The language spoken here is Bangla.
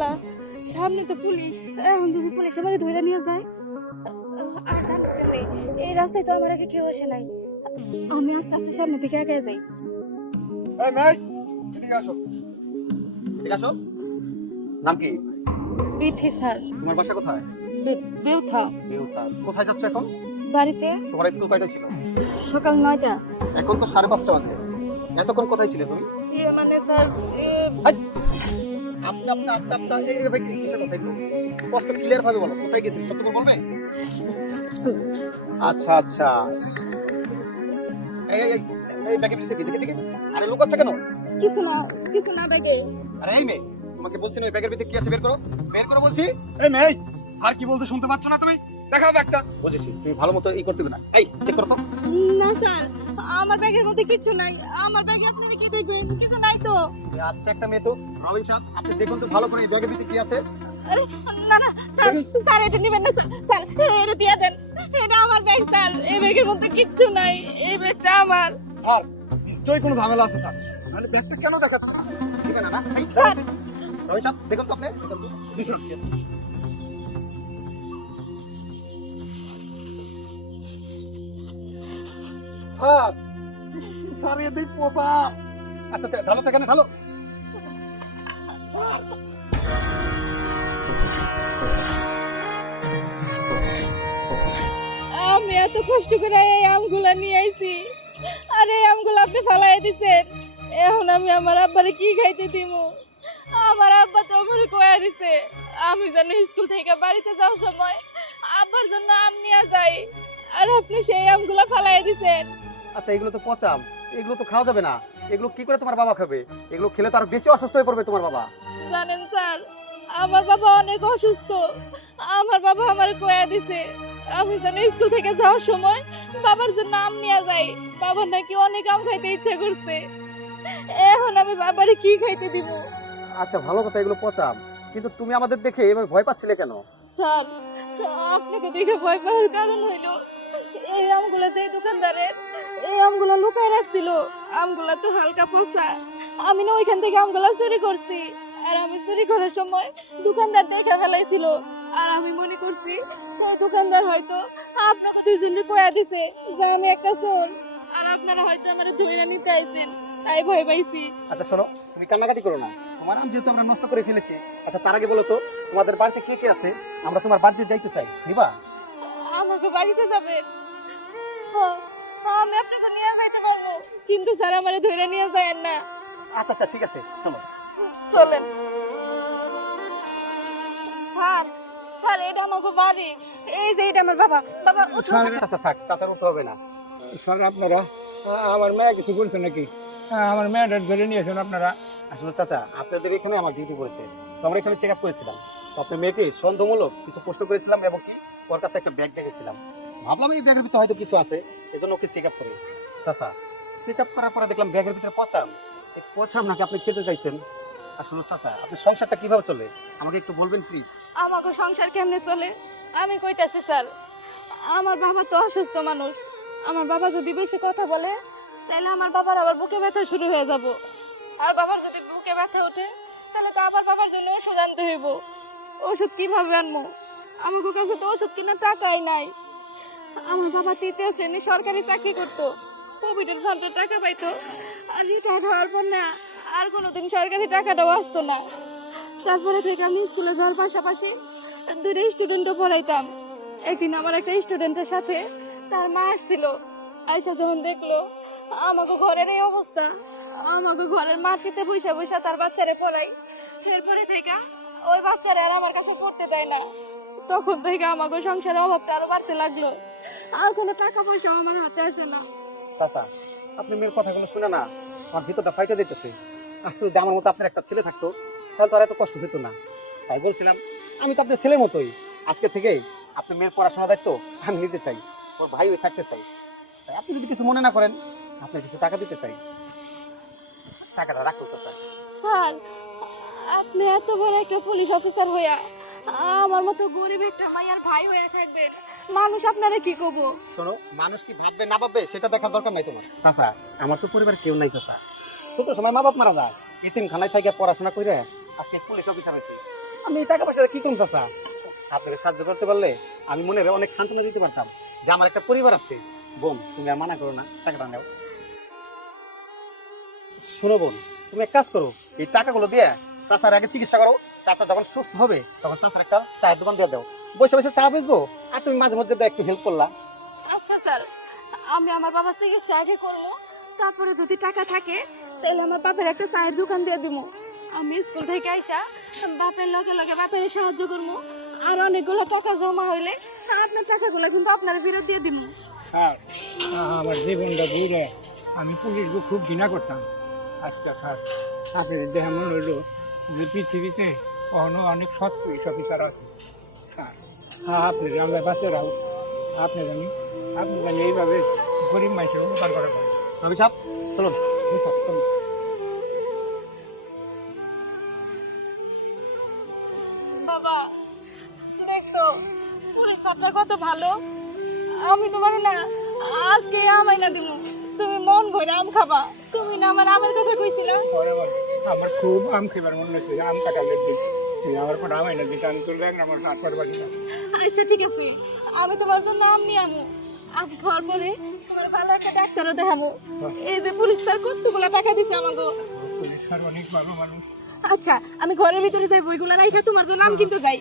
আল্লাহ সামনে তো পুলিশ। এখন যদি পুলিশ আমার ধরে নিয়ে যায় আর এই রাস্তায় তো আমার আগে কেউ আসে নাই। আমি আস্তে আস্তে সামনে দিকে আগে যাই। নাম কি? বিথি স্যার। তোমার বাসা কোথায়? বেউথা। বেউতা কোথায় যাচ্ছ এখন? বাড়িতে। তোমার স্কুল কয়টা ছিল? সকাল নয়টা। এখন তো সাড়ে পাঁচটা বাজে। এতক্ষণ কোথায় ছিলে তুমি? ইয়ে মানে স্যার আচ্ছা আচ্ছা আরে কেন কিছু না কিছু না ব্যাগে আরে এই মেয়ে, তোমাকে বলছি না ওই ব্যাগের ভিতরে কি আছে বের করো বের করো বলছি এই মেয়ে আর কি বলতে শুনতে পাচ্ছ না তুমি? দেখাও ব্যাগটা বুঝেছি তুমি ভালো মতো ই করতে না। এই চেক করো না স্যার আমার ব্যাগের মধ্যে কিছু নাই। আমার ব্যাগে আপনারা কি দেখবেন? কিছু নাই তো। আচ্ছা একটা মেয়ে তো। রবিন সাহেব আপনি দেখুন তো ভালো করে এই ব্যাগের ভিতরে কি আছে। আরে, না না স্যার স্যার এটা নেবেন না স্যার এটা দিয়ে দেন। এটা আমার ব্যাগ স্যার এই ব্যাগের মধ্যে কিচ্ছু নাই। এই ব্যাগটা আমার। স্যার নিশ্চয়ই কোনো ঝামেলা আছে স্যার। মানে ব্যাগটা কেন দেখাচ্ছে ঠিক না? স্যার। রবিন সাহেব দেখুন তো আপনি। পোষা আচ্ছা ঢালো তো এখানে ঢালো। আমি এত কষ্ট করে এই আমগুলা নিয়ে আইছি। আর এই আমগুলো আপনি ফালাই দিছেন। এখন আমি আমার আব্বারে কি খাইতে দিব আমার আব্বা তো আমার কয়া দিছে আমি যেন স্কুল থেকে বাড়িতে যাওয়ার সময় আব্বার জন্য আম নিয়ে যাই। আর আপনি সেই আমগুলা ফালাই দিছেন। আচ্ছা এগুলো তো পচাম এগুলো তো খাওয়া যাবে না। এগুলো কি করে তোমার বাবা খাবে? এগুলো খেলে তো আরও বেশি অসুস্থ হয়ে পড়বে তোমার বাবা। জানেন স্যার আমার বাবা অনেক অসুস্থ। আমার বাবা আমার কয়া দিছে আমি যেন স্কুল থেকে যাওয়ার সময় বাবার জন্য আম নিয়ে যাই। বাবার নাকি অনেক আম খাইতে ইচ্ছে করছে। এখন আমি বাবারে কি খাইতে দিব? আচ্ছা ভালো কথা এগুলো পচাম কিন্তু তুমি আমাদের দেখে এভাবে ভয় পাচ্ছিলে কেন? স্যার আপনাকে দেখে ভয় পাওয়ার কারণ হইল এই আমগুলো যে দোকানদারের এই আমগুলো লুকায় রাখছিল। আমগুলো তো হালকা পচা। আমি না ওইখান থেকে আমগুলো চুরি করছি। আর আমি চুরি করার সময় দোকানদার দেখে ফেলাইছিল। আর আমি মনে করছি সেই দোকানদার হয়তো আপনাকে দুইজনকে কয়া দিছে যে আমি একটা চোর। আর আপনারা হয়তো আমার ধরে নিতে আইছেন। তাই ভয় পাইছি। আচ্ছা শোনো তুমি কান্নাকাটি করো না। তোমার আম যেহেতু আমরা নষ্ট করে ফেলেছি আচ্ছা তার আগে বলো তো তোমাদের বাড়িতে কে কে আছে? আমরা তোমার বাড়িতে যাইতে চাই। নিবা? আমাকে বাড়িতে যাবেন? হ্যাঁ, আমি আপনাকে নিয়ে যাইতে পারব। কিন্তু স্যার আমারে ধরে নিয়ে যায় না। আচ্ছা আচ্ছা ঠিক আছে শোনো চলেন। স্যার স্যার এটা আমাকে বাড়ি। এই যে এটা আমার বাবা। বাবা উঠুন। আচ্ছা থাক চাচার মতো হবে না। স্যার আপনারা আমার মেয়ে কিছু বলছেন নাকি? আমার মেয়েটা ধরে নিয়েছেন আপনারা। আসলে চাচা আপনাদের এখানে আমার ডিউটি করেছে তো আমরা এখানে চেক আপ করেছিলাম আপনার মেয়েকে সন্দেহমূলক কিছু প্রশ্ন করেছিলাম এবং কি ওর কাছে একটা ব্যাগ দেখেছিলাম। ভাবলাম এই ব্যাগের ভিতরে হয়তো কিছু আছে, এজন্য ওকে চেক আপ করে। চাচা চেক আপ করার পরে দেখলাম ব্যাগের ভিতরে পচাম। এই পচাম নাকি আপনি খেতে চাইছেন? আসলে চাচা আপনার সংসারটা কীভাবে চলে? আমাকে একটু বলবেন প্লিজ আমাকে সংসার কেমনে চলে? আমি কইতাছি, স্যার, আমার বাবা তো অসুস্থ মানুষ। আমার বাবা যদি বেশি কথা বলে তাহলে আমার বাবার আবার বুকে ব্যথা শুরু হয়ে যাব। আর বাবার যদি বুকে ব্যথা ওঠে তাহলে তো আবার বাবার জন্য ওষুধ আনতে হইব। ওষুধ কীভাবে আনব? আমাকে কাছে তো ওষুধ কিনা টাকাই নাই। আমার বাবা তৃতীয় শ্রেণি সরকারি চাকরি করতো। কোভিডের ফান্ডে টাকা পাইতো। আর রিটায়ার হওয়ার পর না, আর কোনোদিন সরকারি টাকাটাও আসতো না। তারপরে থেকে আমি স্কুলে যাওয়ার পাশাপাশি দুটো স্টুডেন্টও পড়াইতাম। একদিন আমার একটা স্টুডেন্টের সাথে তার মা আসছিল। আয়সা যখন দেখল আমাকে ঘরের এই অবস্থা। আমাকে ঘরের মাটিতে বৈশা বৈশা তার বাচ্চারে পড়াই। এরপরে থেকে ওই বাচ্চারা আর আমার কাছে পড়তে দেয় না। তখন থেকে আমাকে সংসারের অভাবটা আরও বাড়তে লাগল। আর কোনো টাকা পয়সাও আমার হাতে আসে না। চাচা আপনি মেয়ের কথাগুলো শুনে না আমার ভিতরটা ফাইটে দিতেছে। আজকে যদি আমার মতো আপনার একটা ছেলে থাকতো তাহলে তো আর এত কষ্ট হতো না। তাই বলছিলাম আমি তো আপনার ছেলের মতোই। আজকে থেকেই আপনি মেয়ের পড়াশোনা দায়িত্ব আমি নিতে চাই ওর ভাই হয়ে থাকতে চাই। তাই আপনি যদি কিছু মনে না করেন আপনার কিছু টাকা দিতে চাই। টাকাটা রাখো চাচা। স্যার আপনি এত বড় একটা পুলিশ অফিসার হইয়া আমার মতো গরিব একটা মাইয়ার ভাই হয়ে থাকবেন। মানুষ আপনারা কি কব? শোনো মানুষ কি ভাববে না ভাববে সেটা দেখার দরকার নাই তোমার। চাচা আমার তো পরিবার কেউ নাই চাচা। ছোট সময় মা বাপ মারা যায় ইতিম খানায় থেকে পড়াশোনা করে আজকে পুলিশ অফিসার হয়েছে আমি এই টাকা পয়সা কি করুন চাচা? আপনাকে সাহায্য করতে পারলে আমি মনে অনেক সান্ত্বনা দিতে পারতাম যে আমার একটা পরিবার আছে। বোন তুমি আর মানা করো না টাকাটা নাও। শোনো বোন তুমি এক কাজ করো এই টাকাগুলো দিয়ে চাচার আগে চিকিৎসা করো। চাচা যখন সুস্থ হবে তখন চাচার একটা চায়ের দোকান দিয়ে দাও। বসে বসে চা বেচবো? আর তুমি মাঝে মধ্যে একটু হেল্প করলা। আচ্ছা স্যার আমি আমার বাবার চিকিৎসা আগে করব। তারপরে যদি টাকা থাকে তাহলে আমার বাপের একটা চায়ের দোকান দিয়ে দিব। আমি স্কুল থেকে আইসা বাপের লগে লগে বাপের সাহায্য করব। আর অনেকগুলো টাকা জমা হইলে আপনার টাকাগুলো কিন্তু আপনার ফেরত দিয়ে দিব। আমার জীবনটা ঘুরে আমি পুলিশকে খুব ঘৃণা করতাম। আচ্ছা স্যার আপনাদের দেখে মনে হলো যে পৃথিবীতে কখনো অনেক সৎ পুলিশ অফিসার আছে। স্যার হ্যাঁ আপনি আমরা বাসে রাখো আপনি জানি আপনি জানি এইভাবে গরিব মানুষের উপকার করে পারেন রবি সাহেব চলুন। বাবা দেখছ কত ভালো? আমি তোমার না আজকে আমাই না দিব তুমি মন ভরে আম খাবা। তুমি না আমার আমের কথা কইছিলা? আমার খুব আম খেবার মনে হচ্ছে আম কাটালের দিন তুই আমার পর আম এনে দিতে আমি তোর ব্যাগ আমার হাত পর বাড়ি আচ্ছা ঠিক আছে। আমি তোমার জন্য আম নিয়ে আমু আম খাওয়ার পরে তোমার ভালো একটা ডাক্তারও দেখাবো। এই যে পুলিশ তার কতগুলো টাকা দিচ্ছে আমাকে পুলিশ অনেক ভালো মানুষ। আচ্ছা আমি ঘরের ভিতরে যাই বইগুলো রাইখা তোমার জন্য নাম কিন্তু যাই।